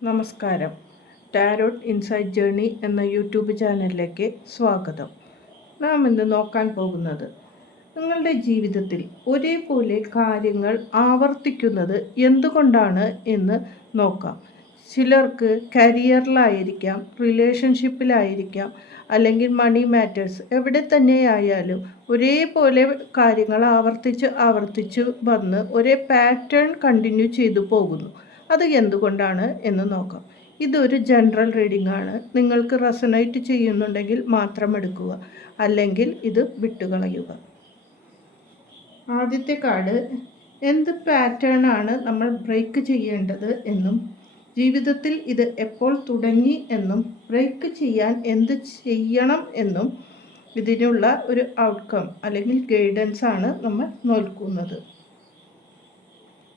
നമസ്കാരം. Tarot insight journey എന്ന YouTube ചാനലിലേക്ക് സ്വാഗതം. നാം ഇന്ന് നോക്കാൻ പോകുന്നത് നിങ്ങളുടെ ജീവിതത്തിൽ ഒരേപോലെ കാര്യങ്ങൾ ആവർത്തിക്കുന്നത് എന്തുകൊണ്ടാണ് എന്ന് നോക്കാം. ചിലർക്ക് കരിയറിലായിരിക്കാം റിലേഷൻഷിപ്പിലായിരിക്കാം അല്ലെങ്കിൽ മണി മാറ്റേഴ്സ് എവിടെ തന്നെയായാലും ഒരേപോലെ കാര്യങ്ങൾ ആവർത്തിച്ച് ആവർത്തിച്ച് വന്ന് ഒരേ പാറ്റേൺ കണ്ടിന്യൂ ചെയ്തു പോകുന്നു. അത് എന്തുകൊണ്ടാണ് എന്ന് നോക്കാം. ഇതൊരു ജനറൽ റീഡിംഗ് ആണ്. നിങ്ങൾക്ക് റെസനേറ്റ് ചെയ്യുന്നുണ്ടെങ്കിൽ മാത്രം എടുക്കുക. അല്ലെങ്കിൽ ഇത് വിട്ടുകളയുക. ആദ്യത്തെ കാർഡ് എന്ത് പാറ്റേൺ ആണ് നമ്മൾ ബ്രേക്ക് ചെയ്യേണ്ടത് എന്നും ജീവിതത്തിൽ ഇത് എപ്പോൾ തുടങ്ങി എന്നും ബ്രേക്ക് ചെയ്യാൻ എന്ത് ചെയ്യണം എന്നും ഇതിനുള്ള ഒരു ഔട്ട്കം അല്ലെങ്കിൽ ഗൈഡൻസ് ആണ് നമ്മൾ നോക്കുന്നത്.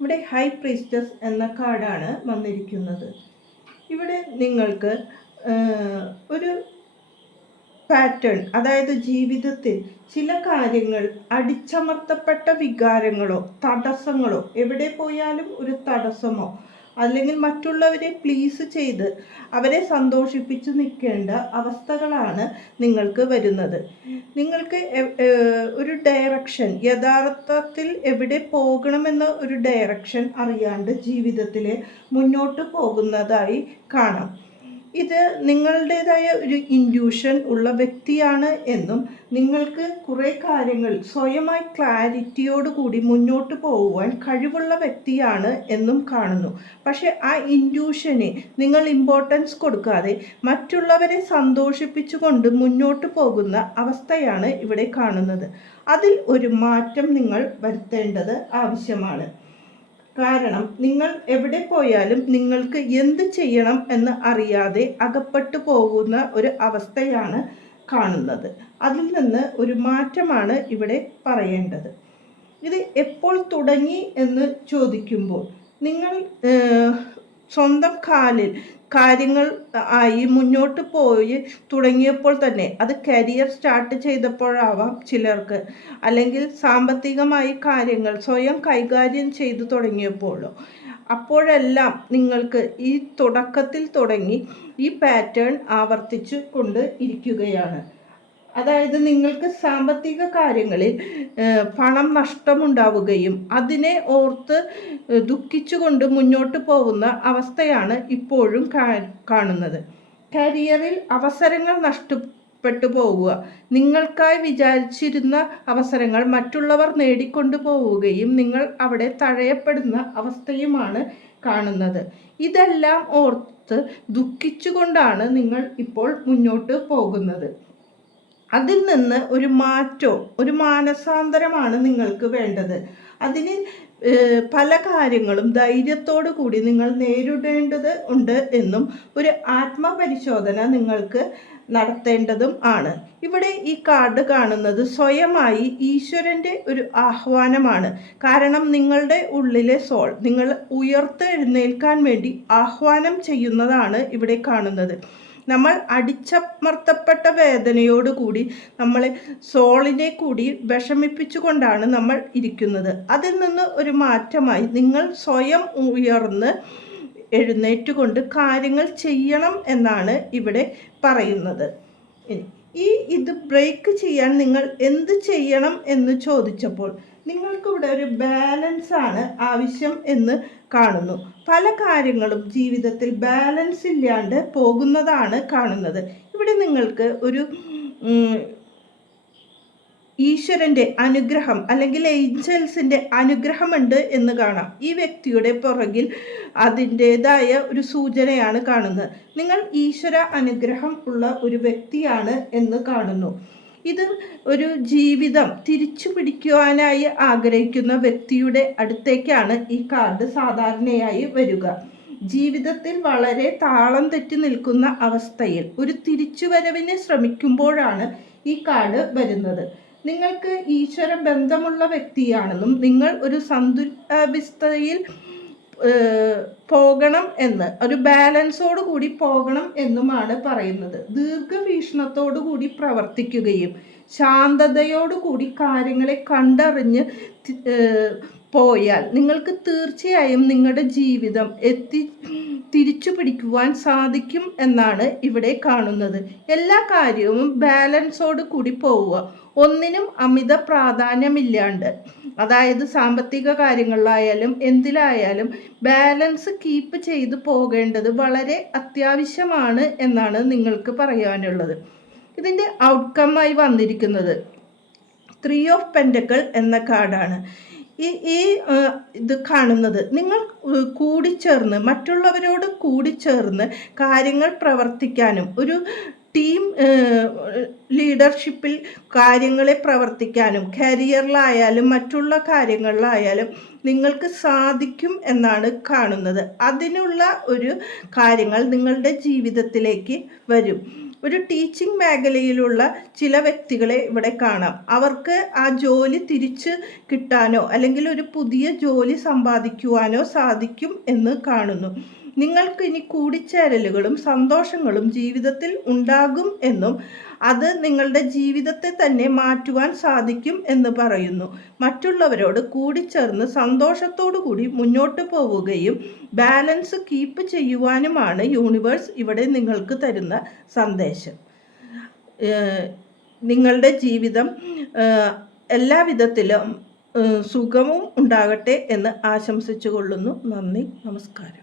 ഇവിടെ ഹൈ പ്രീസ്റ്റസ് എന്ന കാർഡാണ് വന്നിരിക്കുന്നത്. ഇവിടെ നിങ്ങൾക്ക് ഒരു പാറ്റേൺ അതായത് ജീവിതത്തിൽ ചില കാര്യങ്ങൾ അടിച്ചമർത്തപ്പെട്ട വികാരങ്ങളോ തടസ്സങ്ങളോ എവിടെ പോയാലും ഒരു തടസ്സമോ അല്ലെങ്കിൽ മറ്റുള്ളവരെ പ്ലീസ് ചെയ്ത് അവരെ സന്തോഷിപ്പിച്ച് നിൽക്കേണ്ട അവസ്ഥകളാണ് നിങ്ങൾക്ക് വരുന്നത്. നിങ്ങൾക്ക് ഒരു ഡയറക്ഷൻ യഥാർത്ഥത്തിൽ എവിടെ പോകണമെന്ന ഒരു ഡയറക്ഷൻ അറിയാണ്ട് ജീവിതത്തിൽ മുന്നോട്ട് പോകുന്നതായി കാണാം. ഇത് നിങ്ങളുടേതായ ഒരു ഇൻഡ്യൂഷൻ ഉള്ള വ്യക്തിയാണ് എന്നും നിങ്ങൾക്ക് കുറേ കാര്യങ്ങൾ സ്വയമായി ക്ലാരിറ്റിയോട് കൂടി മുന്നോട്ട് പോകുവാൻ കഴിവുള്ള വ്യക്തിയാണ് എന്നും കാണുന്നു. പക്ഷേ ആ ഇൻഡ്യൂഷനെ നിങ്ങൾ ഇമ്പോർട്ടൻസ് കൊടുക്കാതെ മറ്റുള്ളവരെ സന്തോഷിപ്പിച്ചുകൊണ്ട് മുന്നോട്ട് പോകുന്ന അവസ്ഥയാണ് ഇവിടെ കാണുന്നത്. അതിൽ ഒരു മാറ്റം നിങ്ങൾ വരുത്തേണ്ടത് ആവശ്യമാണ്. കാരണം നിങ്ങൾ എവിടെ പോയാലും നിങ്ങൾക്ക് എന്ത് ചെയ്യണം എന്ന് അറിയാതെ അകപ്പെട്ടു പോകുന്ന ഒരു അവസ്ഥയാണ് കാണുന്നത്. അതിൽ നിന്ന് ഒരു മാറ്റമാണ് ഇവിടെ പറയേണ്ടത്. ഇത് എപ്പോൾ തുടങ്ങി എന്ന് ചോദിക്കുമ്പോൾ നിങ്ങൾ സ്വന്തം കാലിൽ കാര്യങ്ങൾ ആയി മുന്നോട്ട് പോയി തുടങ്ങിയപ്പോൾ തന്നെ അത് കരിയർ സ്റ്റാർട്ട് ചെയ്തപ്പോഴാവാം ചിലർക്ക്. അല്ലെങ്കിൽ സാമ്പത്തികമായി കാര്യങ്ങൾ സ്വയം കൈകാര്യം ചെയ്തു തുടങ്ങിയപ്പോഴോ. അപ്പോഴെല്ലാം നിങ്ങൾക്ക് ഈ തുടക്കത്തിൽ തുടങ്ങി ഈ പാറ്റേൺ ആവർത്തിച്ചു കൊണ്ട് ഇരിക്കുകയാണ്. അതായത് നിങ്ങൾക്ക് സാമ്പത്തിക കാര്യങ്ങളിൽ പണം നഷ്ടമുണ്ടാവുകയും അതിനെ ഓർത്ത് ദുഃഖിച്ചുകൊണ്ട് മുന്നോട്ട് പോകുന്ന അവസ്ഥയാണ് ഇപ്പോഴും കാണുന്നത്. കരിയറിൽ അവസരങ്ങൾ നഷ്ടപ്പെട്ടു പോവുക നിങ്ങൾക്കായി വിചാരിച്ചിരുന്ന അവസരങ്ങൾ മറ്റുള്ളവർ നേടിക്കൊണ്ടു പോവുകയും നിങ്ങൾ അവിടെ തഴയപ്പെടുന്ന അവസ്ഥയുമാണ് കാണുന്നത്. ഇതെല്ലാം ഓർത്ത് ദുഃഖിച്ചുകൊണ്ടാണ് നിങ്ങൾ ഇപ്പോൾ മുന്നോട്ട് പോകുന്നത്. അതിൽ നിന്ന് ഒരു മാറ്റവും ഒരു മാനസാന്തരമാണ് നിങ്ങൾക്ക് വേണ്ടത്. അതിന് പല കാര്യങ്ങളും ധൈര്യത്തോടു കൂടി നിങ്ങൾ നേരിടേണ്ടത് ഉണ്ട് എന്നും ഒരു ആത്മപരിശോധന നിങ്ങൾക്ക് നടത്തേണ്ടതും ആണ്. ഇവിടെ ഈ കാർഡ് കാണുന്നത് സ്വയമായി ഈശ്വരന്റെ ഒരു ആഹ്വാനമാണ്. കാരണം നിങ്ങളുടെ ഉള്ളിലെ സോൾ നിങ്ങൾ ഉയർത്തെഴുന്നേൽക്കാൻ വേണ്ടി ആഹ്വാനം ചെയ്യുന്നതാണ് ഇവിടെ കാണുന്നത്. നമ്മൾ അടിച്ചമർത്തപ്പെട്ട വേദനയോടുകൂടി നമ്മൾ സോളിനെ കൂടി വിഷമിപ്പിച്ചുകൊണ്ടാണ് നമ്മൾ ഇരിക്കുന്നത്. അതിൽ നിന്ന് ഒരു മാറ്റമായി നിങ്ങൾ സ്വയം ഉയർന്ന് എഴുന്നേറ്റുകൊണ്ട് കാര്യങ്ങൾ ചെയ്യണം എന്നാണ് ഇവിടെ പറയുന്നത്. ഈ ഇത് ബ്രേക്ക് ചെയ്യാൻ നിങ്ങൾ എന്ത് ചെയ്യണം എന്ന് ചോദിച്ചപ്പോൾ നിങ്ങൾക്കിവിടെ ഒരു ബാലൻസ് ആണ് ആവശ്യം എന്ന് കാണുന്നു. പല കാര്യങ്ങളും ജീവിതത്തിൽ ബാലൻസ് ഇല്ലാണ്ട് പോകുന്നതാണ് കാണുന്നത്. ഇവിടെ നിങ്ങൾക്ക് ഒരു ഈശ്വരന്റെ അനുഗ്രഹം അല്ലെങ്കിൽ ഏഞ്ചൽസിന്റെ അനുഗ്രഹമുണ്ട് എന്ന് കാണാം. ഈ വ്യക്തിയുടെ പുറകിൽ അതിന്റേതായ ഒരു സൂചനയാണ് കാണുന്നത്. നിങ്ങൾ ഈശ്വര അനുഗ്രഹം ഉള്ള ഒരു വ്യക്തിയാണ് എന്ന് കാണുന്നു. ഇത് ഒരു ജീവിതം തിരിച്ചു പിടിക്കുവാനായി ആഗ്രഹിക്കുന്ന വ്യക്തിയുടെ അടുത്തേക്കാണ് ഈ കാർഡ് സാധാരണയായി വരിക. ജീവിതത്തിൽ വളരെ താളം തെറ്റി നിൽക്കുന്ന അവസ്ഥയിൽ ഒരു തിരിച്ചുവരവിന് ശ്രമിക്കുമ്പോഴാണ് ഈ കാർഡ് വരുന്നത്. നിങ്ങൾക്ക് ഈശ്വര ബന്ധമുള്ള വ്യക്തിയാണെന്നും നിങ്ങൾ ഒരു സന്തുലാവസ്ഥയിൽ പോകണം എന്ന് ഒരു ബാലൻസോട് കൂടി പോകണം എന്നുമാണ് പറയുന്നത്. ദീർഘവീക്ഷണത്തോടു കൂടി പ്രവർത്തിക്കുകയും ശാന്തതയോടു കൂടി കാര്യങ്ങളെ കണ്ടറിഞ്ഞ് പോയാൽ നിങ്ങൾക്ക് തീർച്ചയായും നിങ്ങളുടെ ജീവിതം എത്തി തിരിച്ചു പിടിക്കുവാൻ സാധിക്കും എന്നാണ് ഇവിടെ കാണുന്നത്. എല്ലാ കാര്യവും ബാലൻസോട് കൂടി പോവുക. ഒന്നിനും അമിത പ്രാധാന്യമില്ലാണ്ട്. അതായത് സാമ്പത്തിക കാര്യങ്ങളിലായാലും എന്തിലായാലും ബാലൻസ് കീപ്പ് ചെയ്തു പോകേണ്ടത് വളരെ അത്യാവശ്യമാണ് എന്നാണ് നിങ്ങൾക്ക് പറയാനുള്ളത്. ഇതിന്റെ ഔട്ട്കമ്മായി വന്നിരിക്കുന്നത് ത്രീ ഓഫ് പെൻഡക്കൾ എന്ന കാർഡാണ്. ഈ ഈ ഇത് കാണുന്നത് നിങ്ങൾ കൂടിച്ചേർന്ന് മറ്റുള്ളവരോട് കൂടിച്ചേർന്ന് കാര്യങ്ങൾ പ്രവർത്തിക്കാനും ഒരു ടീം ലീഡർഷിപ്പിൽ കാര്യങ്ങളെ പ്രവർത്തിക്കാനും കരിയറിലായാലും മറ്റുള്ള കാര്യങ്ങളിലായാലും നിങ്ങൾക്ക് സാധിക്കും എന്നാണ് കാണുന്നത്. അതിനുള്ള ഒരു കാര്യങ്ങൾ നിങ്ങളുടെ ജീവിതത്തിലേക്ക് വരും. ഒരു ടീച്ചിങ് മേഖലയിലുള്ള ചില വ്യക്തികളെ ഇവിടെ കാണാം. അവർക്ക് ആ ജോലി തിരിച്ച് കിട്ടാനോ അല്ലെങ്കിൽ ഒരു പുതിയ ജോലി സമ്പാദിക്കുവാനോ സാധിക്കും എന്ന് കാണുന്നു. നിങ്ങൾക്ക് ഇനി കൂടിച്ചേരലുകളും സന്തോഷങ്ങളും ജീവിതത്തിൽ ഉണ്ടാകും എന്നും അത് നിങ്ങളുടെ ജീവിതത്തെ തന്നെ മാറ്റുവാൻ സാധിക്കും എന്ന് പറയുന്നു. മറ്റുള്ളവരോട് കൂടിച്ചേർന്ന് സന്തോഷത്തോടു കൂടി മുന്നോട്ട് പോവുകയും ബാലൻസ് കീപ്പ് ചെയ്യുവാനുമാണ് യൂണിവേഴ്സ് ഇവിടെ നിങ്ങൾക്ക് തരുന്ന സന്ദേശം. നിങ്ങളുടെ ജീവിതം എല്ലാ വിധത്തിലും സുഖവും ഉണ്ടാകട്ടെ എന്ന് ആശംസിച്ചു കൊള്ളുന്നു നന്ദി നമസ്കാരം.